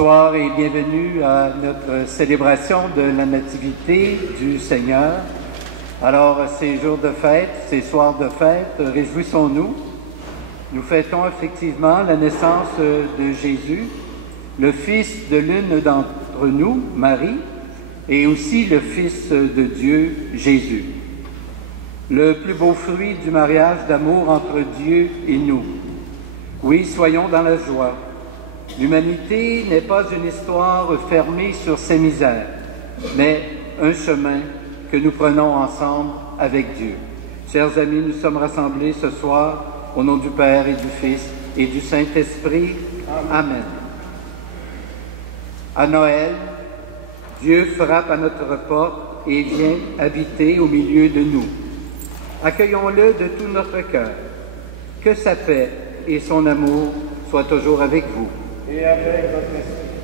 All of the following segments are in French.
Bonsoir et bienvenue à notre célébration de la Nativité du Seigneur. Alors, ces jours de fête, ces soirs de fête, réjouissons-nous. Nous fêtons effectivement la naissance de Jésus, le fils de l'une d'entre nous, Marie, et aussi le Fils de Dieu, Jésus. Le plus beau fruit du mariage d'amour entre Dieu et nous. Oui, soyons dans la joie. L'humanité n'est pas une histoire fermée sur ses misères, mais un chemin que nous prenons ensemble avec Dieu. Chers amis, nous sommes rassemblés ce soir au nom du Père et du Fils et du Saint-Esprit. Amen. À Noël, Dieu frappe à notre porte et vient habiter au milieu de nous. Accueillons-le de tout notre cœur. Que sa paix et son amour soient toujours avec vous. Et avec votre esprit.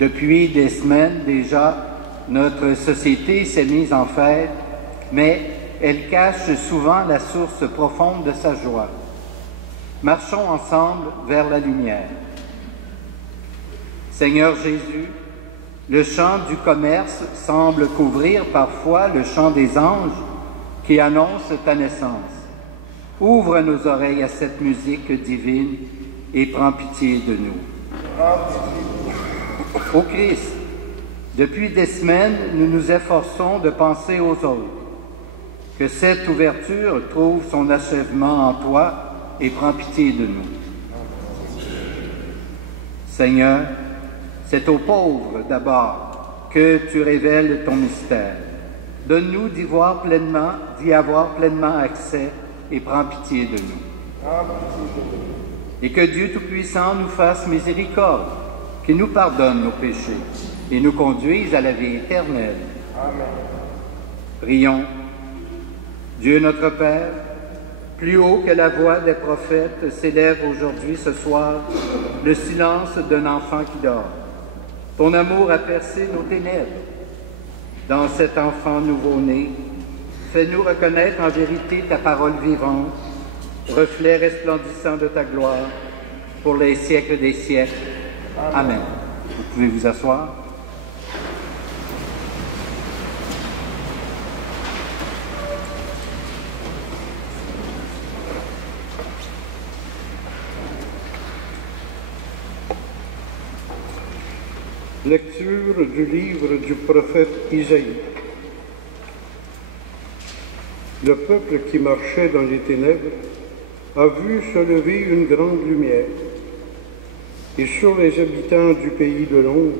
Depuis des semaines déjà, notre société s'est mise en fête, mais elle cache souvent la source profonde de sa joie. Marchons ensemble vers la lumière. Seigneur Jésus, le chant du commerce semble couvrir parfois le chant des anges qui annonce ta naissance. Ouvre nos oreilles à cette musique divine et prends pitié de nous. Ô Christ, depuis des semaines, nous nous efforçons de penser aux autres. Que cette ouverture trouve son achèvement en toi et prends pitié de nous. Seigneur, c'est aux pauvres d'abord que tu révèles ton mystère. Donne-nous d'y avoir pleinement accès et prends pitié de nous. Et que Dieu Tout-Puissant nous fasse miséricorde, qu'il nous pardonne nos péchés et nous conduise à la vie éternelle. Amen. Prions. Dieu notre Père, plus haut que la voix des prophètes s'élève aujourd'hui ce soir le silence d'un enfant qui dort. Ton amour a percé nos ténèbres. Dans cet enfant nouveau-né, fais-nous reconnaître en vérité ta parole vivante, reflet resplendissant de ta gloire, pour les siècles des siècles. Amen. Vous pouvez vous asseoir. Lecture du livre du prophète Isaïe. Le peuple qui marchait dans les ténèbres a vu se lever une grande lumière, et sur les habitants du pays de l'ombre,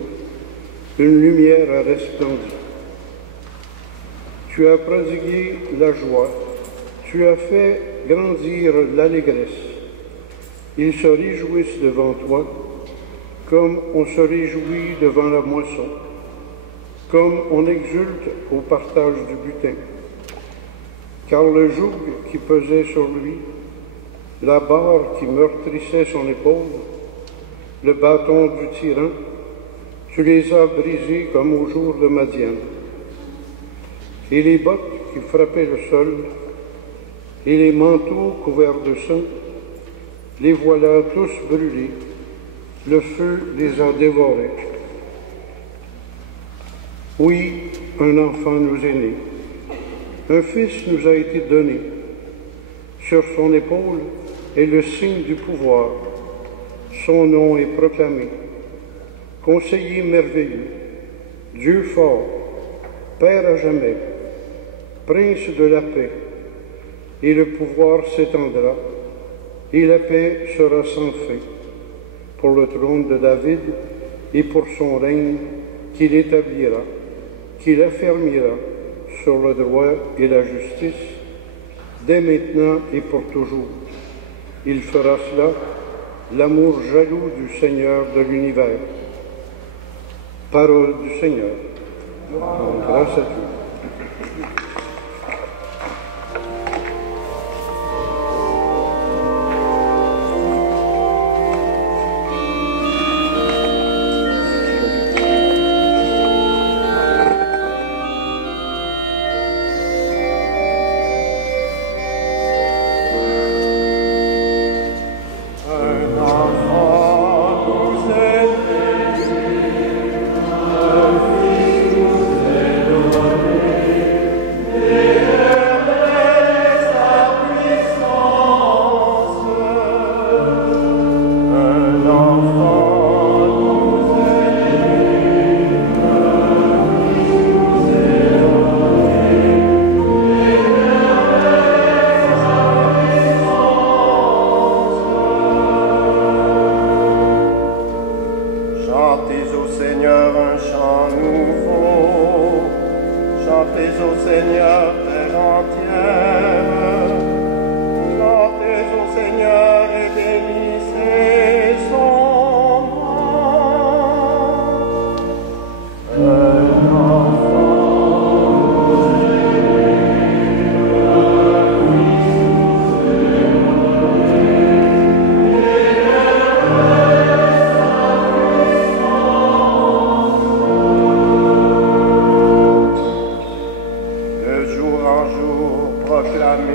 une lumière a resplendi. Tu as prodigué la joie, tu as fait grandir l'allégresse. Ils se réjouissent devant toi, comme on se réjouit devant la moisson, comme on exulte au partage du butin. Car le joug qui pesait sur lui, la barre qui meurtrissait son épaule, le bâton du tyran, tu les as brisés comme au jour de Madian. Et les bottes qui frappaient le sol, et les manteaux couverts de sang, les voilà tous brûlés. Le feu les a dévorés. Oui, un enfant nous est né. Un fils nous a été donné. Sur son épaule est le signe du pouvoir. Son nom est proclamé. Conseiller merveilleux, Dieu fort, Père à jamais, Prince de la paix. Et le pouvoir s'étendra, et la paix sera sans fin. Pour le trône de David et pour son règne qu'il établira, qu'il affermira sur le droit et la justice, dès maintenant et pour toujours. Il fera cela, l'amour jaloux du Seigneur de l'univers. Parole du Seigneur. Grâce à Dieu. Un enfant nous est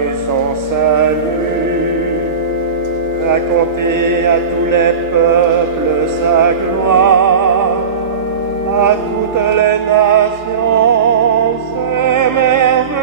proclamer son salut, raconter à tous les peuples sa gloire, à toutes les nations ses merveilles.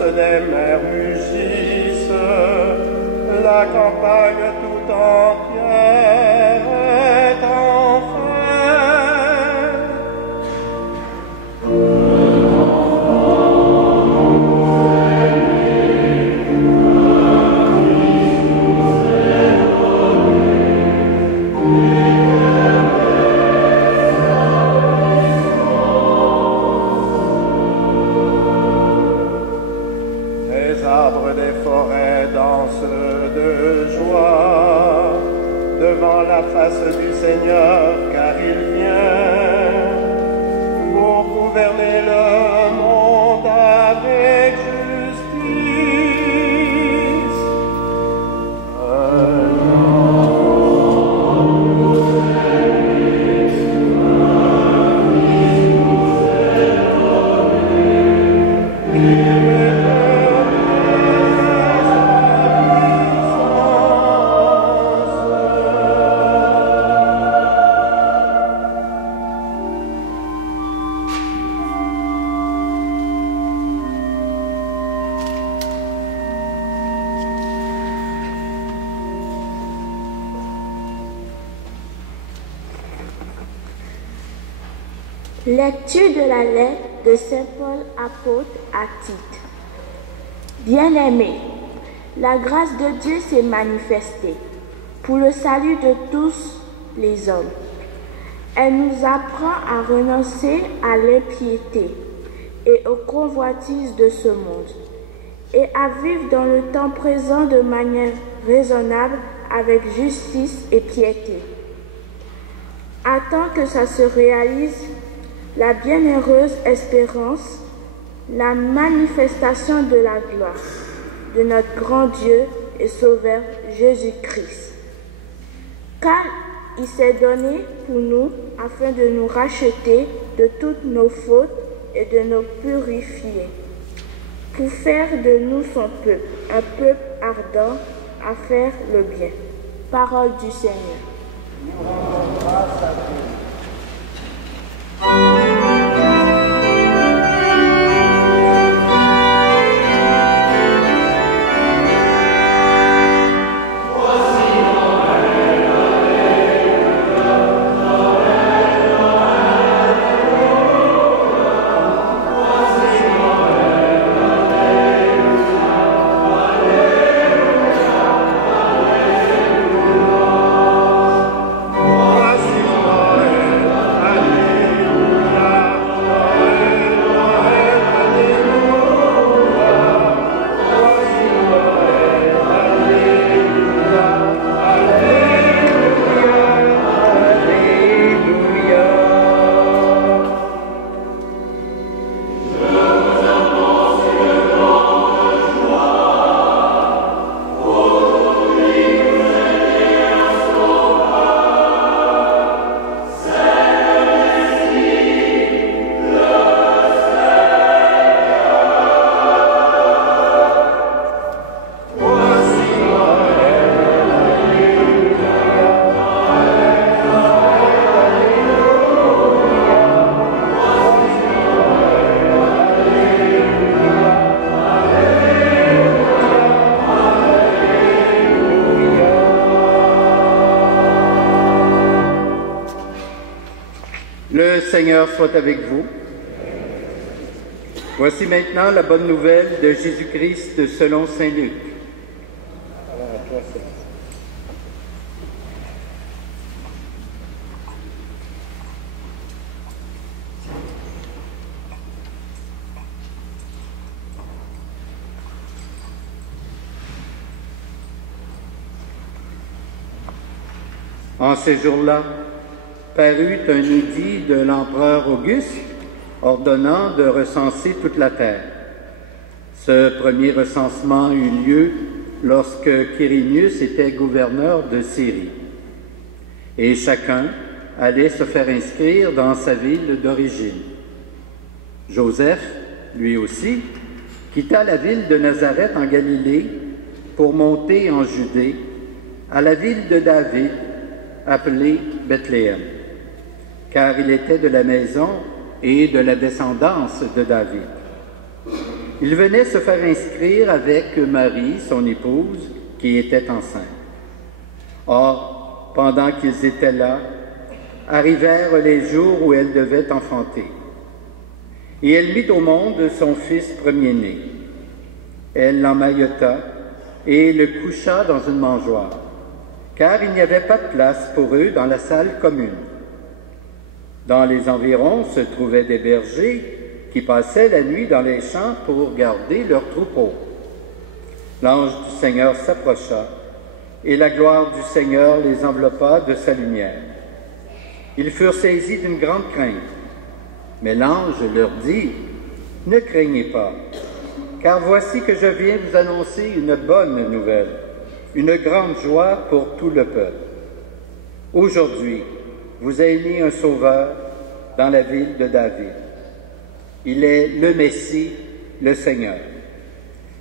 Des mers mugissent, la campagne tout entière est en fête. Devant la face du Seigneur, car il vient pour gouverner le monde avec justice. Lecture de la lettre de Saint Paul apôtre à Tite. Bien-aimés, la grâce de Dieu s'est manifestée pour le salut de tous les hommes. Elle nous apprend à renoncer à l'impiété et aux convoitises de ce monde et à vivre dans le temps présent de manière raisonnable avec justice et piété. Attends que ça se réalise la bienheureuse espérance, la manifestation de la gloire de notre grand Dieu et Sauveur Jésus-Christ. Car il s'est donné pour nous afin de nous racheter de toutes nos fautes et de nous purifier, pour faire de nous son peuple, un peuple ardent à faire le bien. Parole du Seigneur. Nous rendons grâce à Dieu. Le Seigneur soit avec vous. Voici maintenant la bonne nouvelle de Jésus-Christ selon saint Luc. En ces jours-là, parut un édit de l'empereur Auguste ordonnant de recenser toute la terre. Ce premier recensement eut lieu lorsque Quirinius était gouverneur de Syrie. Et chacun allait se faire inscrire dans sa ville d'origine. Joseph, lui aussi, quitta la ville de Nazareth en Galilée pour monter en Judée, à la ville de David, appelée Bethléem, car il était de la maison et de la descendance de David. Il venait se faire inscrire avec Marie, son épouse, qui était enceinte. Or, pendant qu'ils étaient là, arrivèrent les jours où elle devait enfanter. Et elle mit au monde son fils premier-né. Elle l'emmaillota et le coucha dans une mangeoire, car il n'y avait pas de place pour eux dans la salle commune. Dans les environs se trouvaient des bergers qui passaient la nuit dans les champs pour garder leurs troupeaux. L'ange du Seigneur s'approcha, et la gloire du Seigneur les enveloppa de sa lumière. Ils furent saisis d'une grande crainte. Mais l'ange leur dit, « Ne craignez pas, car voici que je viens vous annoncer une bonne nouvelle, une grande joie pour tout le peuple. Aujourd'hui, vous est né un sauveur dans la ville de David. Il est le Messie, le Seigneur.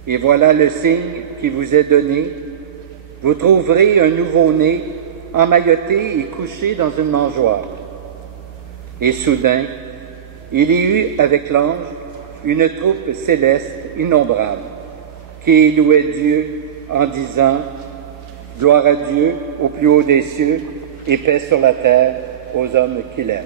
Et voilà le signe qui vous est donné. Vous trouverez un nouveau-né emmailloté et couché dans une mangeoire. » Et soudain, il y eut avec l'ange une troupe céleste innombrable qui louait Dieu en disant « Gloire à Dieu au plus haut des cieux et paix sur la terre aux hommes qu'il aime. »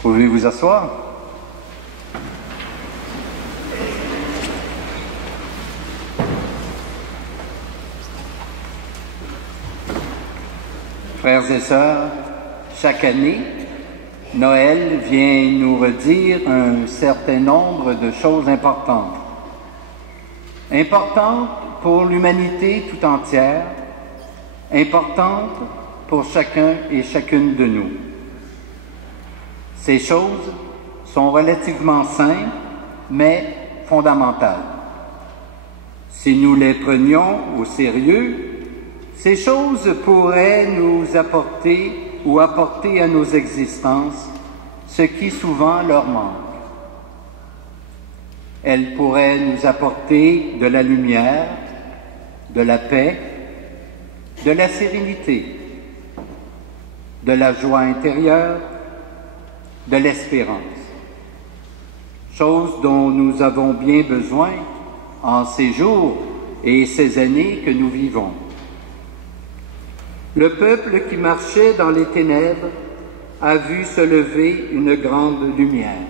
Pouvez-vous vous asseoir? Frères et sœurs, chaque année, Noël vient nous redire un certain nombre de choses importantes. Importantes pour l'humanité tout entière, importantes pour chacun et chacune de nous. Ces choses sont relativement simples, mais fondamentales. Si nous les prenions au sérieux, ces choses pourraient nous apporter ou apporter à nos existences ce qui souvent leur manque. Elles pourraient nous apporter de la lumière, de la paix, de la sérénité, de la joie intérieure, de l'espérance, choses dont nous avons bien besoin en ces jours et ces années que nous vivons. Le peuple qui marchait dans les ténèbres a vu se lever une grande lumière,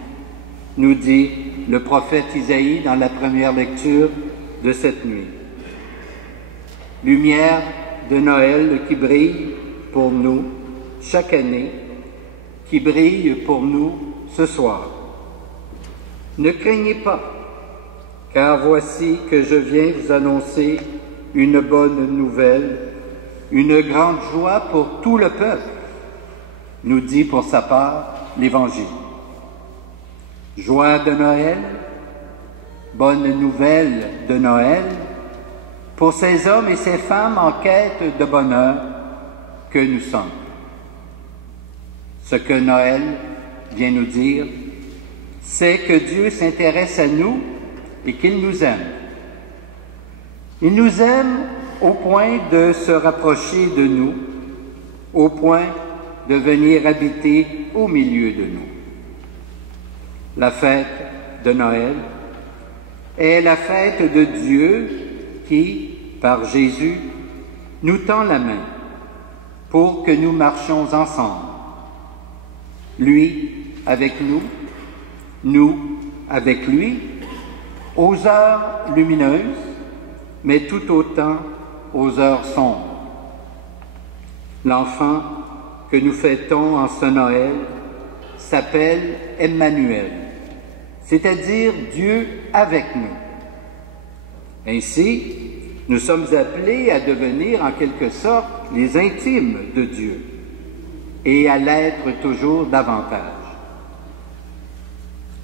nous dit le prophète Isaïe dans la première lecture de cette nuit. Lumière de Noël qui brille pour nous chaque année, qui brille pour nous ce soir. Ne craignez pas, car voici que je viens vous annoncer une bonne nouvelle, une grande joie pour tout le peuple, nous dit pour sa part l'Évangile. Joie de Noël, bonne nouvelle de Noël, pour ces hommes et ces femmes en quête de bonheur que nous sommes. Ce que Noël vient nous dire, c'est que Dieu s'intéresse à nous et qu'il nous aime. Il nous aime au point de se rapprocher de nous, au point de venir habiter au milieu de nous. La fête de Noël est la fête de Dieu qui, par Jésus, nous tend la main pour que nous marchions ensemble. Lui avec nous avec lui, aux heures lumineuses, mais tout autant aux heures sombres. L'enfant que nous fêtons en ce Noël s'appelle Emmanuel, c'est-à-dire Dieu avec nous. Ainsi, nous sommes appelés à devenir en quelque sorte les intimes de Dieu et à l'être toujours davantage.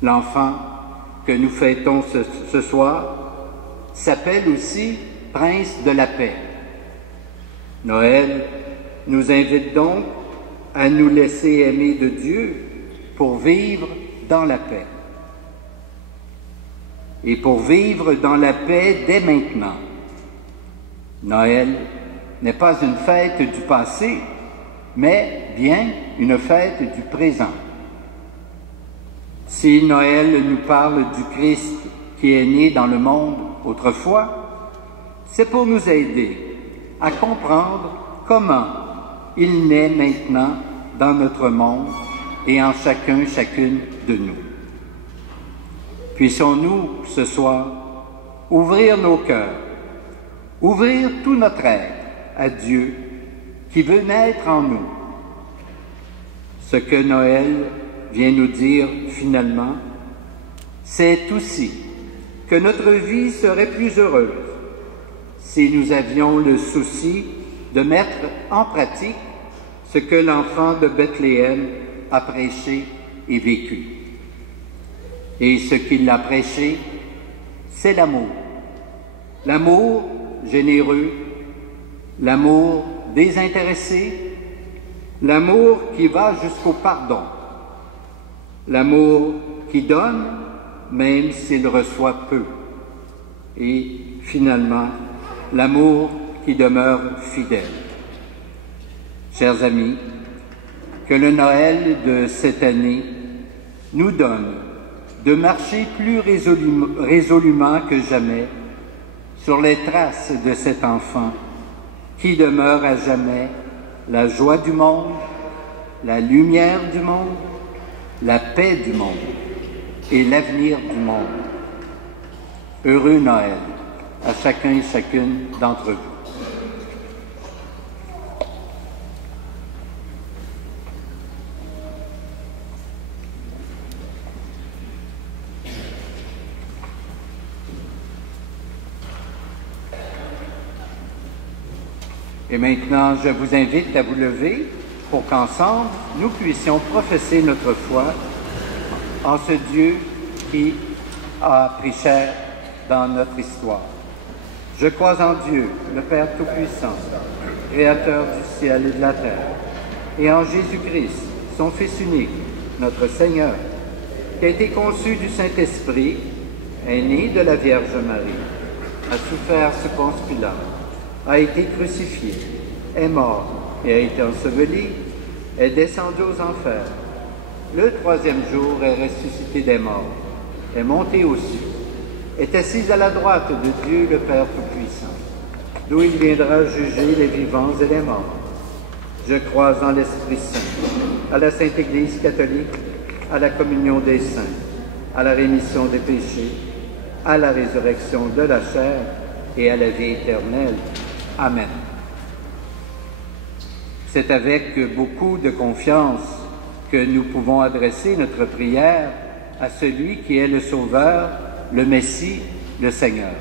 L'enfant que nous fêtons ce soir s'appelle aussi Prince de la paix. Noël nous invite donc à nous laisser aimer de Dieu pour vivre dans la paix. Et pour vivre dans la paix dès maintenant. Noël n'est pas une fête du passé, mais bien une fête du présent. Si Noël nous parle du Christ qui est né dans le monde autrefois, c'est pour nous aider à comprendre comment il naît maintenant dans notre monde et en chacune de nous. Puissions-nous, ce soir, ouvrir nos cœurs, ouvrir tout notre être à Dieu qui veut naître en nous. Ce que Noël vient nous dire finalement, c'est aussi que notre vie serait plus heureuse si nous avions le souci de mettre en pratique ce que l'enfant de Bethléem a prêché et vécu. Et ce qu'il a prêché, c'est l'amour. L'amour généreux, l'amour désintéressé, l'amour qui va jusqu'au pardon, l'amour qui donne même s'il reçoit peu, et finalement, l'amour qui demeure fidèle. Chers amis, que le Noël de cette année nous donne de marcher plus résolument que jamais sur les traces de cet enfant qui demeure à jamais la joie du monde, la lumière du monde, la paix du monde et l'avenir du monde. Heureux Noël à chacun et chacune d'entre vous. Et maintenant, je vous invite à vous lever pour qu'ensemble, nous puissions professer notre foi en ce Dieu qui a pris chair dans notre histoire. Je crois en Dieu, le Père Tout-Puissant, Créateur du ciel et de la terre, et en Jésus-Christ, son Fils unique, notre Seigneur, qui a été conçu du Saint-Esprit, est né de la Vierge Marie, a souffert sous Ponce Pilate, a été crucifié, est mort et a été enseveli, est descendu aux enfers. Le troisième jour est ressuscité des morts, est monté aux cieux, est assis à la droite de Dieu le Père Tout-Puissant, d'où il viendra juger les vivants et les morts. Je crois en l'Esprit Saint, à la Sainte Église catholique, à la communion des saints, à la rémission des péchés, à la résurrection de la chair et à la vie éternelle. Amen. C'est avec beaucoup de confiance que nous pouvons adresser notre prière à celui qui est le Sauveur, le Messie, le Seigneur,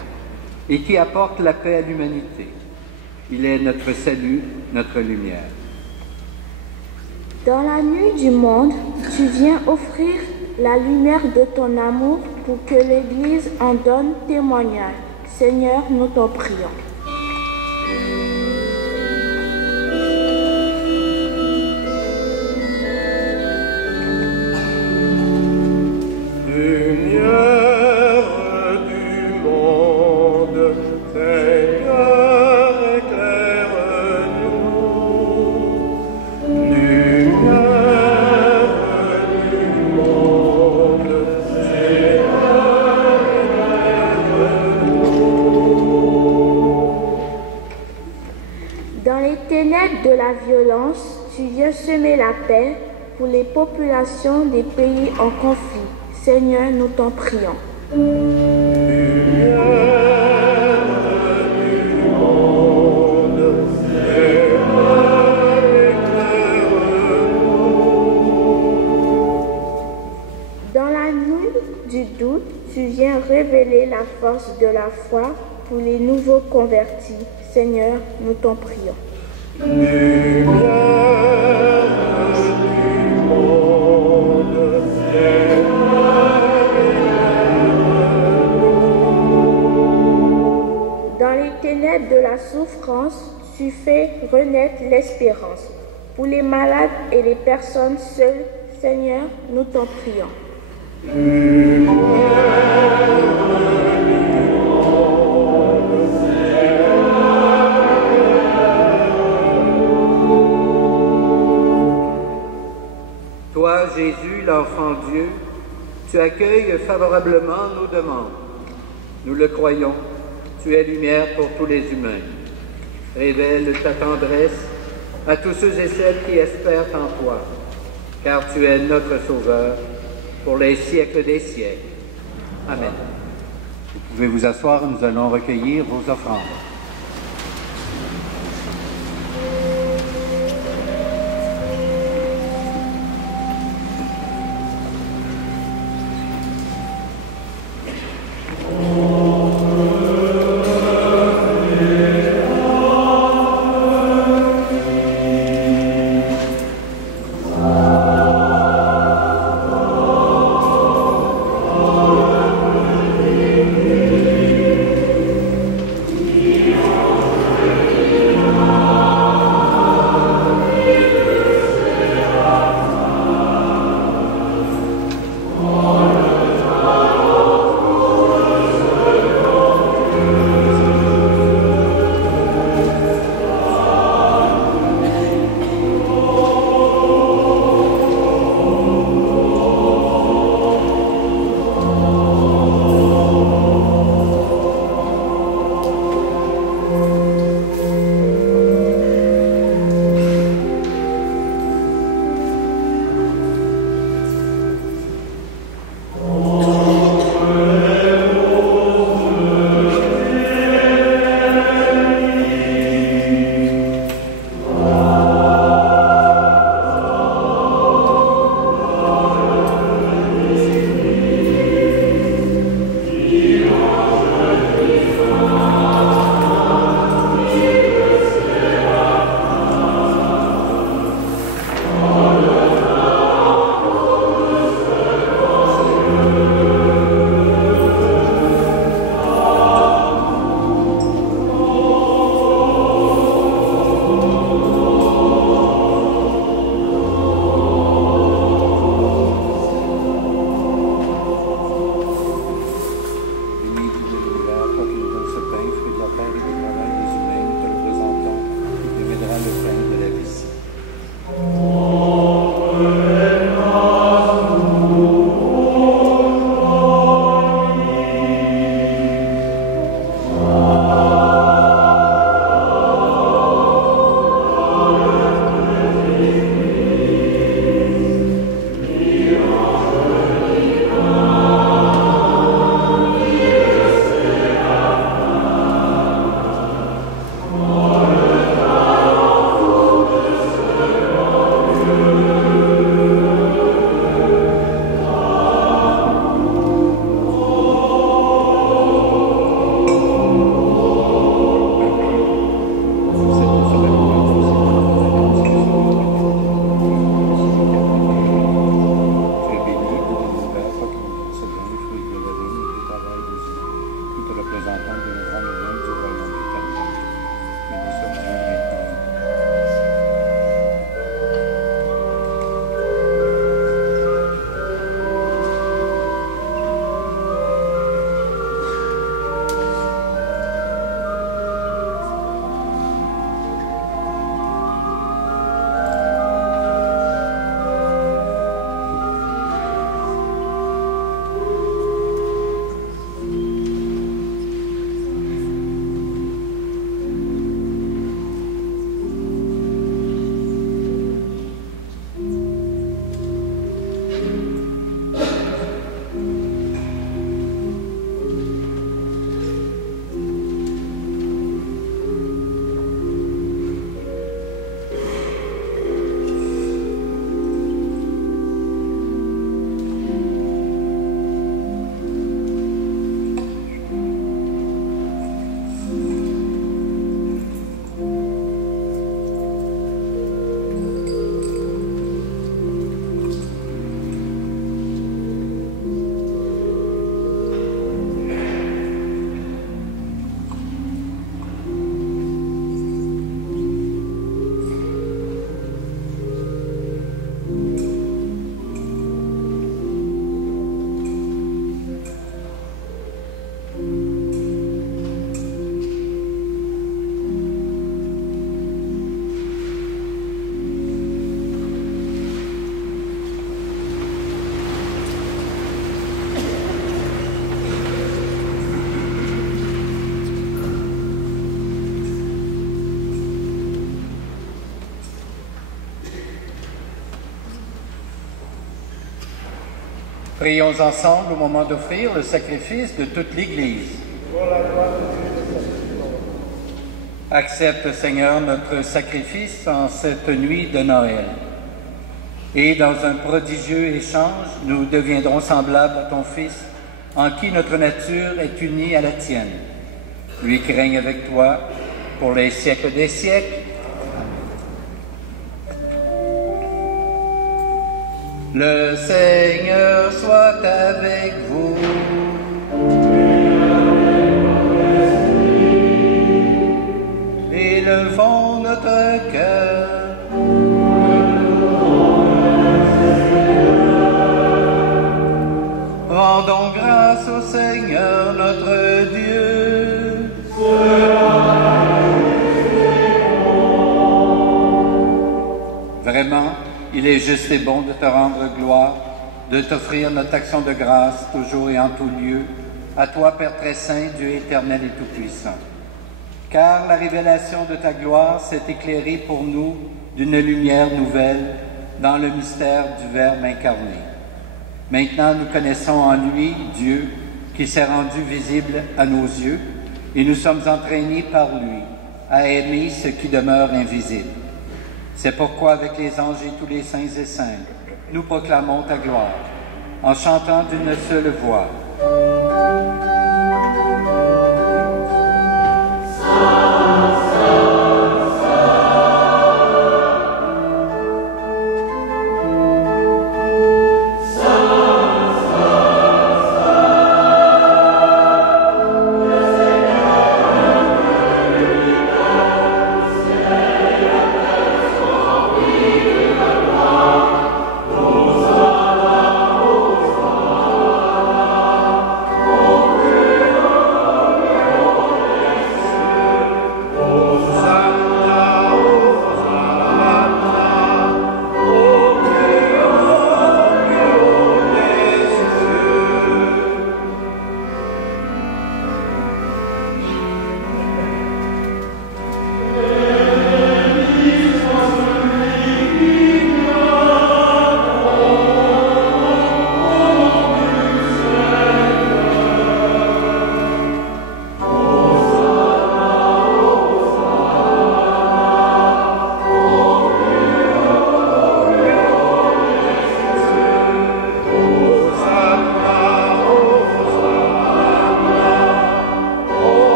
et qui apporte la paix à l'humanité. Il est notre salut, notre lumière. Dans la nuit du monde, tu viens offrir la lumière de ton amour pour que l'Église en donne témoignage. Seigneur, nous t'en prions. De la violence, tu viens semer la paix pour les populations des pays en conflit. Seigneur, nous t'en prions. Dans la nuit du doute, tu viens révéler la force de la foi pour les nouveaux convertis. Seigneur, nous t'en prions. Dans les ténèbres de la souffrance, tu fais renaître l'espérance. Pour les malades et les personnes seules, Seigneur, nous t'en prions. Toi, Jésus, l'enfant Dieu, tu accueilles favorablement nos demandes. Nous le croyons, tu es lumière pour tous les humains. Révèle ta tendresse à tous ceux et celles qui espèrent en toi, car tu es notre Sauveur pour les siècles des siècles. Amen. Vous pouvez vous asseoir, nous allons recueillir vos offrandes. Yeah. Prions ensemble au moment d'offrir le sacrifice de toute l'Église. Accepte, Seigneur, notre sacrifice en cette nuit de Noël. Et dans un prodigieux échange, nous deviendrons semblables à ton Fils, en qui notre nature est unie à la tienne. Lui qui règne avec toi pour les siècles des siècles. Le Seigneur soit avec vous. Élevons notre cœur. Rendons grâce au Seigneur notre Dieu. Vraiment, il est juste et bon de te rendre gloire, de t'offrir notre action de grâce toujours et en tout lieu, à toi, Père très saint, Dieu éternel et tout-puissant. Car la révélation de ta gloire s'est éclairée pour nous d'une lumière nouvelle dans le mystère du Verbe incarné. Maintenant, nous connaissons en lui Dieu qui s'est rendu visible à nos yeux et nous sommes entraînés par lui à aimer ce qui demeure invisible. C'est pourquoi, avec les anges et tous les saints et saintes, nous proclamons ta gloire en chantant d'une seule voix.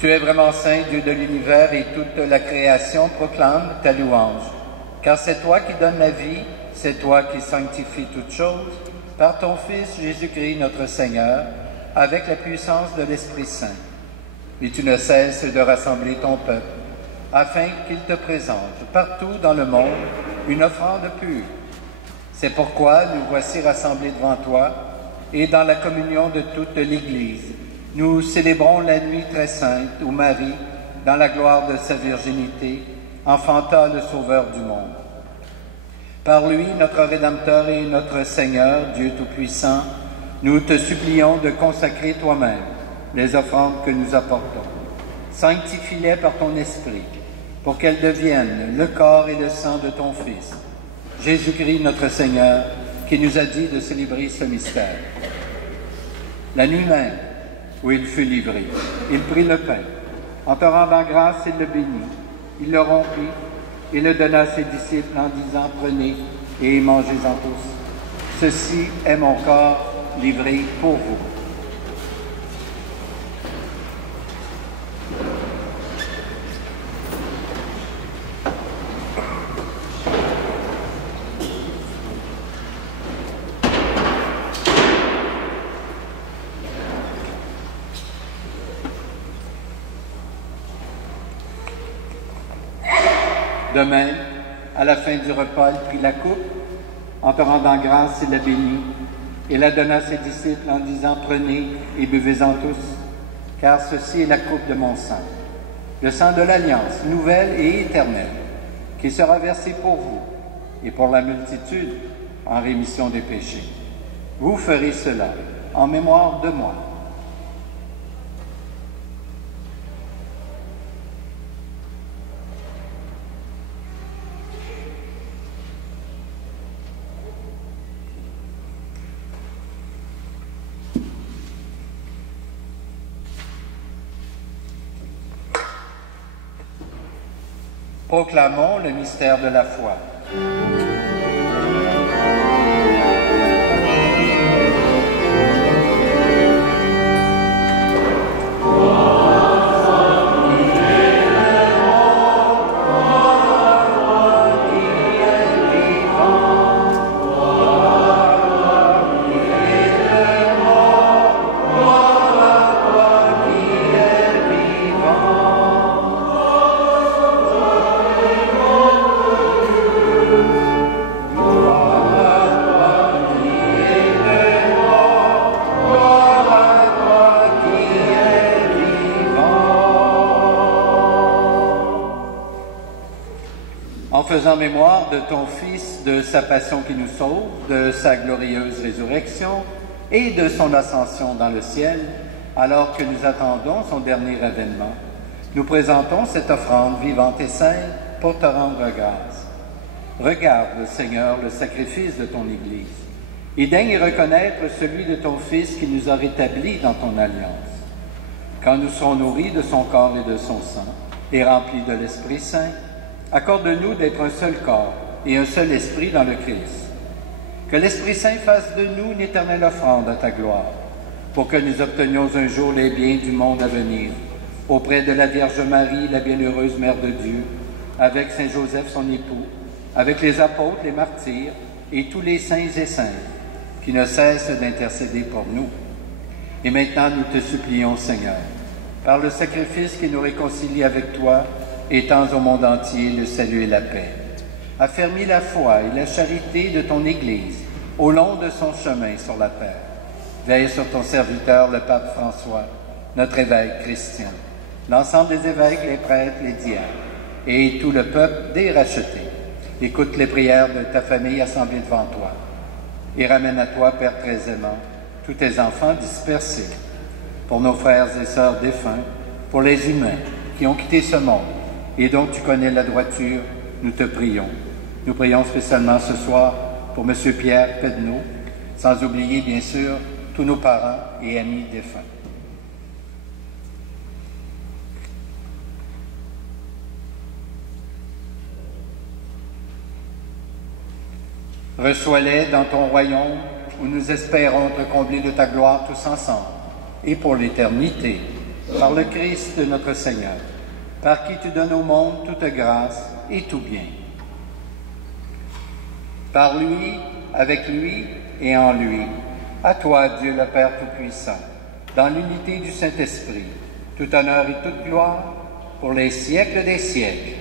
Tu es vraiment saint, Dieu de l'univers, et toute la création proclame ta louange. Car c'est toi qui donnes la vie, c'est toi qui sanctifies toutes choses, par ton Fils Jésus-Christ notre Seigneur, avec la puissance de l'Esprit Saint. Et tu ne cesses de rassembler ton peuple, afin qu'il te présente partout dans le monde une offrande pure. C'est pourquoi nous voici rassemblés devant toi, et dans la communion de toute l'Église, nous célébrons la nuit très sainte où Marie, dans la gloire de sa virginité, enfanta le Sauveur du monde. Par lui, notre Rédempteur et notre Seigneur, Dieu Tout-Puissant, nous te supplions de consacrer toi-même les offrandes que nous apportons. Sanctifie-les par ton Esprit, pour qu'elles deviennent le corps et le sang de ton Fils, Jésus-Christ notre Seigneur, qui nous a dit de célébrer ce mystère. La nuit même, où il fut livré, il prit le pain. En te rendant grâce, il le bénit. Il le rompit et le donna à ses disciples en disant, « Prenez et mangez-en tous. Ceci est mon corps livré pour vous. » De même, à la fin du repas, il prit la coupe. En te rendant grâce, il la bénit et la donna à ses disciples en disant, « Prenez et buvez-en tous, car ceci est la coupe de mon sang, le sang de l'Alliance, nouvelle et éternelle, qui sera versé pour vous et pour la multitude en rémission des péchés. Vous ferez cela en mémoire de moi. Proclamons le mystère de la foi. En faisant mémoire de ton Fils, de sa passion qui nous sauve, de sa glorieuse résurrection et de son ascension dans le ciel, alors que nous attendons son dernier avènement, nous présentons cette offrande vivante et sainte pour te rendre grâce. Regarde, Seigneur, le sacrifice de ton Église et daigne reconnaître celui de ton Fils qui nous a rétablis dans ton alliance. Quand nous serons nourris de son corps et de son sang et remplis de l'Esprit Saint, accorde-nous d'être un seul corps et un seul esprit dans le Christ. Que l'Esprit Saint fasse de nous une éternelle offrande à ta gloire, pour que nous obtenions un jour les biens du monde à venir, auprès de la Vierge Marie, la bienheureuse Mère de Dieu, avec Saint Joseph son époux, avec les apôtres, les martyrs et tous les saints et saintes, qui ne cessent d'intercéder pour nous. Et maintenant nous te supplions, Seigneur, par le sacrifice qui nous réconcilie avec toi, étends au monde entier le salut et la paix. Affermis la foi et la charité de ton Église au long de son chemin sur la terre. Veille sur ton serviteur, le pape François, notre évêque Christian, l'ensemble des évêques, les prêtres, les diacres, et tout le peuple des rachetés. Écoute les prières de ta famille assemblée devant toi, et ramène à toi, Père très aimant, tous tes enfants dispersés, pour nos frères et sœurs défunts, pour les humains qui ont quitté ce monde, et dont tu connais la droiture, nous te prions. Nous prions spécialement ce soir pour M. Pierre Pedneau, sans oublier bien sûr tous nos parents et amis défunts. Reçois-les dans ton royaume, où nous espérons te combler de ta gloire tous ensemble, et pour l'éternité, par le Christ notre Seigneur, par qui tu donnes au monde toute grâce et tout bien. Par lui, avec lui et en lui, à toi, Dieu le Père Tout-Puissant, dans l'unité du Saint-Esprit, tout honneur et toute gloire, pour les siècles des siècles.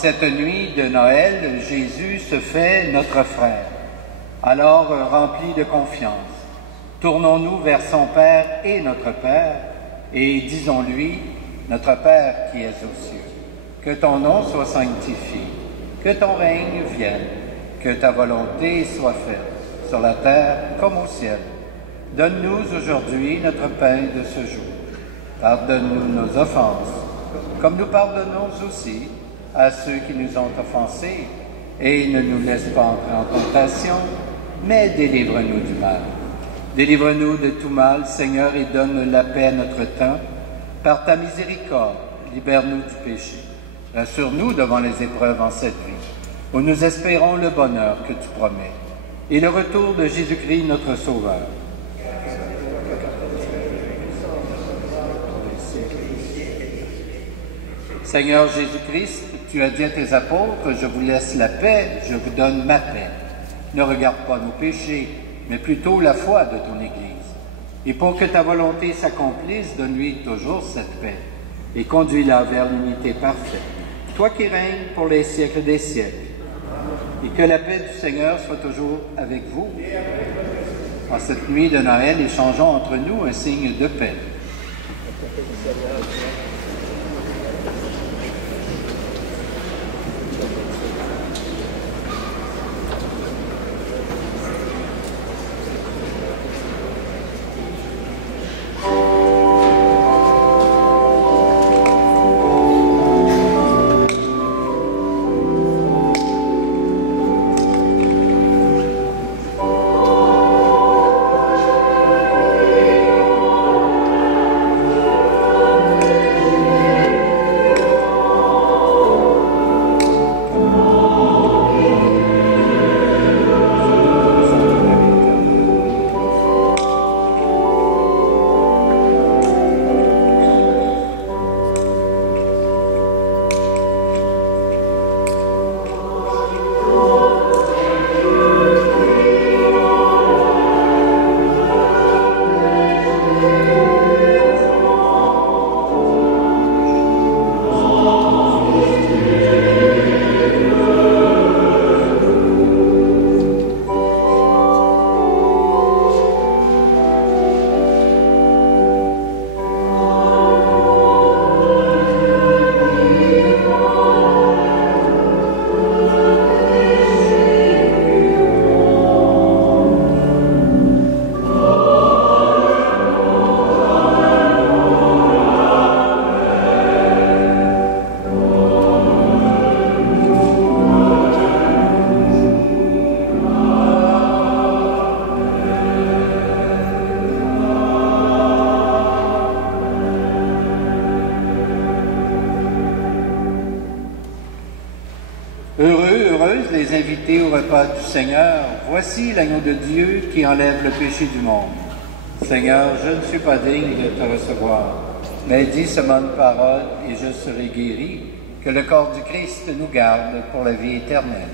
Cette nuit de Noël, Jésus se fait notre frère. Alors, remplis de confiance, tournons-nous vers son Père et notre Père, et disons-lui, notre Père qui es aux cieux, que ton nom soit sanctifié, que ton règne vienne, que ta volonté soit faite, sur la terre comme au ciel. Donne-nous aujourd'hui notre pain de ce jour. Pardonne-nous nos offenses, comme nous pardonnons aussi à ceux qui nous ont offensés, et ne nous laisse pas entrer en tentation, mais délivre-nous du mal. Délivre-nous de tout mal, Seigneur, et donne la paix à notre temps. Par ta miséricorde, libère-nous du péché. Rassure-nous devant les épreuves en cette vie, où nous espérons le bonheur que tu promets, et le retour de Jésus-Christ, notre Sauveur. Seigneur Jésus-Christ, tu as dit à tes apôtres, je vous laisse la paix, je vous donne ma paix. Ne regarde pas nos péchés, mais plutôt la foi de ton Église. Et pour que ta volonté s'accomplisse, donne-lui toujours cette paix et conduis-la vers l'unité parfaite. Toi qui règnes pour les siècles des siècles. Et que la paix du Seigneur soit toujours avec vous. En cette nuit de Noël, échangeons entre nous un signe de paix. Les invités au repas du Seigneur, voici l'agneau de Dieu qui enlève le péché du monde. Seigneur, je ne suis pas digne de te recevoir, mais dis seulement une parole et je serai guéri. Que le corps du Christ nous garde pour la vie éternelle.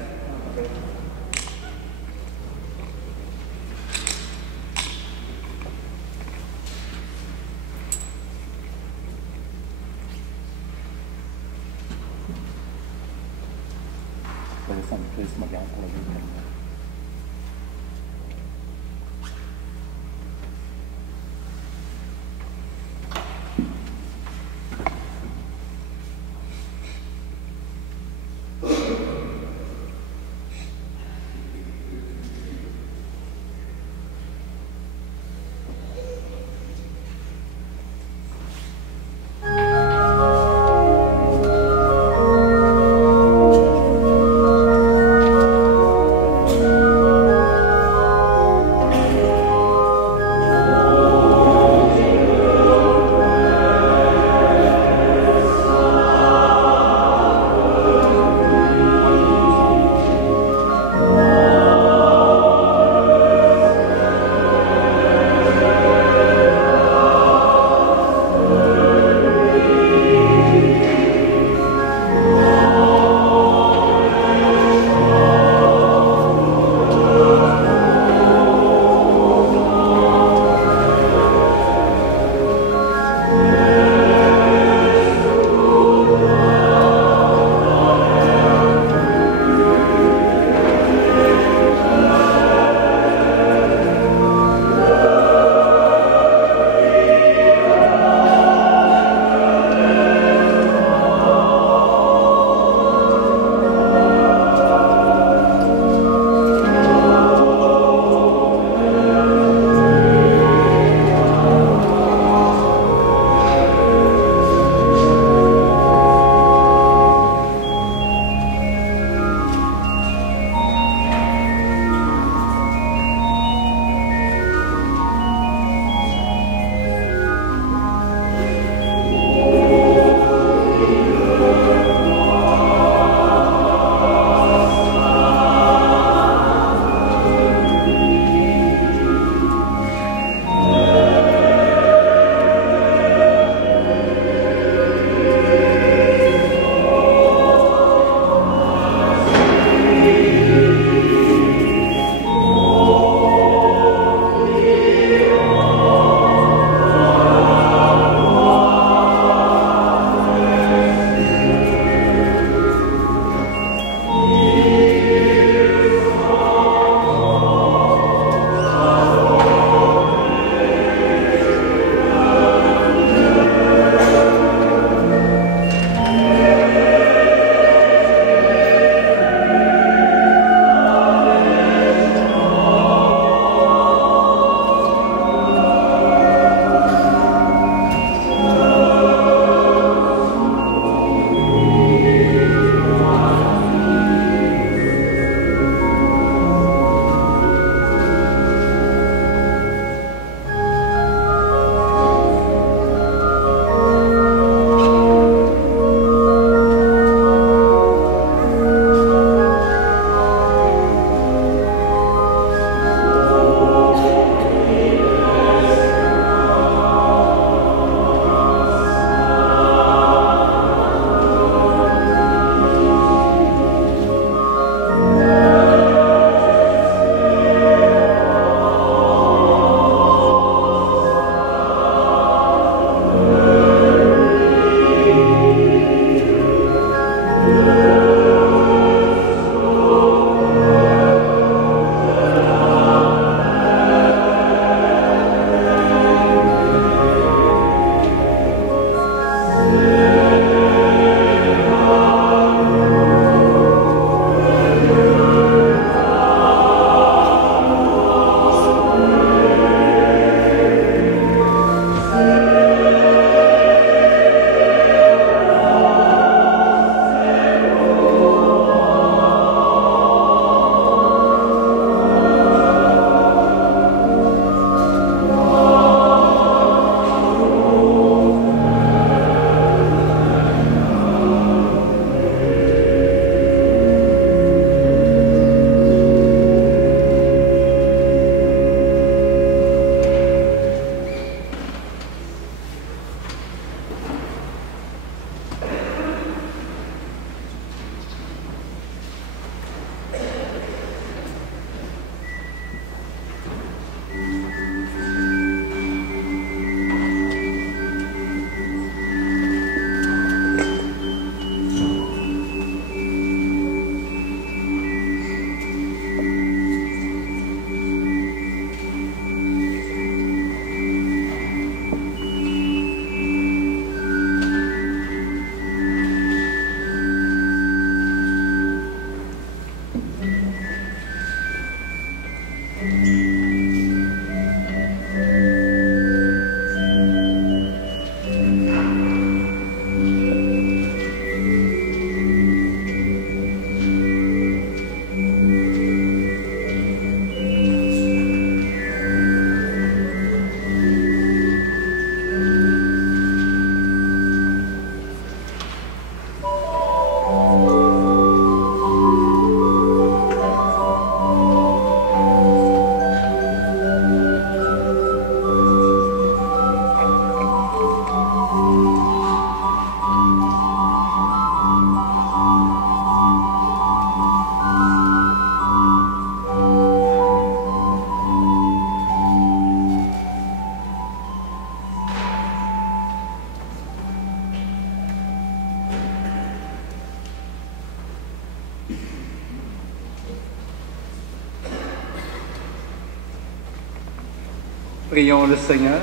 Prions le Seigneur.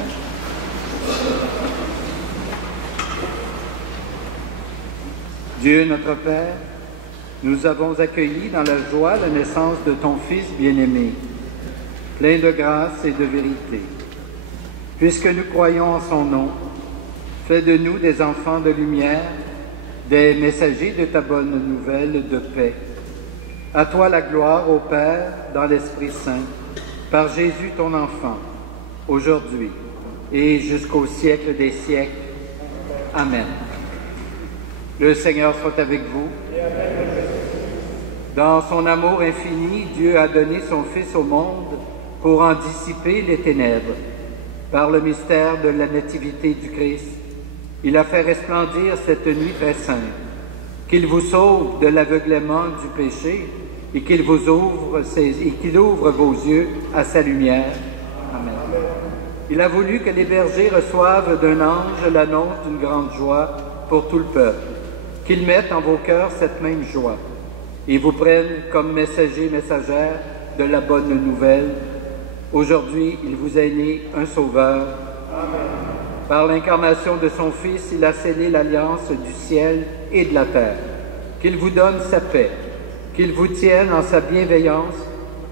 Dieu notre Père, nous avons accueilli dans la joie la naissance de ton Fils bien-aimé, plein de grâce et de vérité. Puisque nous croyons en son nom, fais de nous des enfants de lumière, des messagers de ta bonne nouvelle de paix. À toi la gloire, ô Père, dans l'Esprit Saint, par Jésus ton enfant, aujourd'hui et jusqu'au siècle des siècles. Amen. Le Seigneur soit avec vous. Dans son amour infini, Dieu a donné son Fils au monde pour en dissiper les ténèbres. Par le mystère de la nativité du Christ, il a fait resplendir cette nuit très sainte, qu'il vous sauve de l'aveuglement du péché et qu'il vous ouvre vos yeux à sa lumière. Amen. Il a voulu que les bergers reçoivent d'un ange l'annonce d'une grande joie pour tout le peuple, qu'ils mettent en vos cœurs cette même joie et vous prennent comme messagers, messagères de la bonne nouvelle. Aujourd'hui, il vous est né un Sauveur. Amen. Par l'incarnation de son Fils, il a scellé l'alliance du ciel et de la terre. Qu'il vous donne sa paix, qu'il vous tienne en sa bienveillance,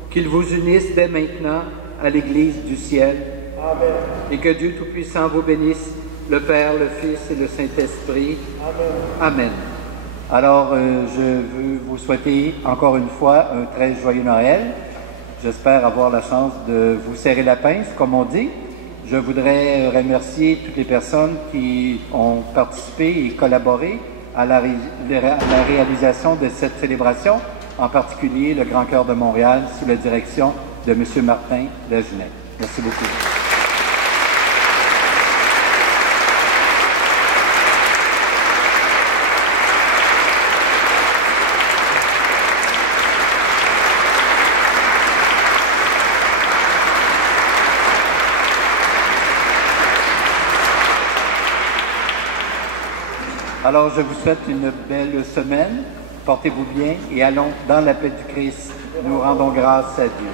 qu'il vous unisse dès maintenant à l'Église du ciel. Amen. Et que Dieu Tout-Puissant vous bénisse, le Père, le Fils et le Saint-Esprit. Amen. Amen. Alors, je veux vous souhaiter encore une fois un très joyeux Noël. J'espère avoir la chance de vous serrer la pince, comme on dit. Je voudrais remercier toutes les personnes qui ont participé et collaboré à la réalisation de cette célébration, en particulier le Grand Chœur de Montréal, sous la direction de M. Martin Dagenet. Merci beaucoup. Alors, je vous souhaite une belle semaine. Portez-vous bien et allons dans la paix du Christ. Nous rendons grâce à Dieu.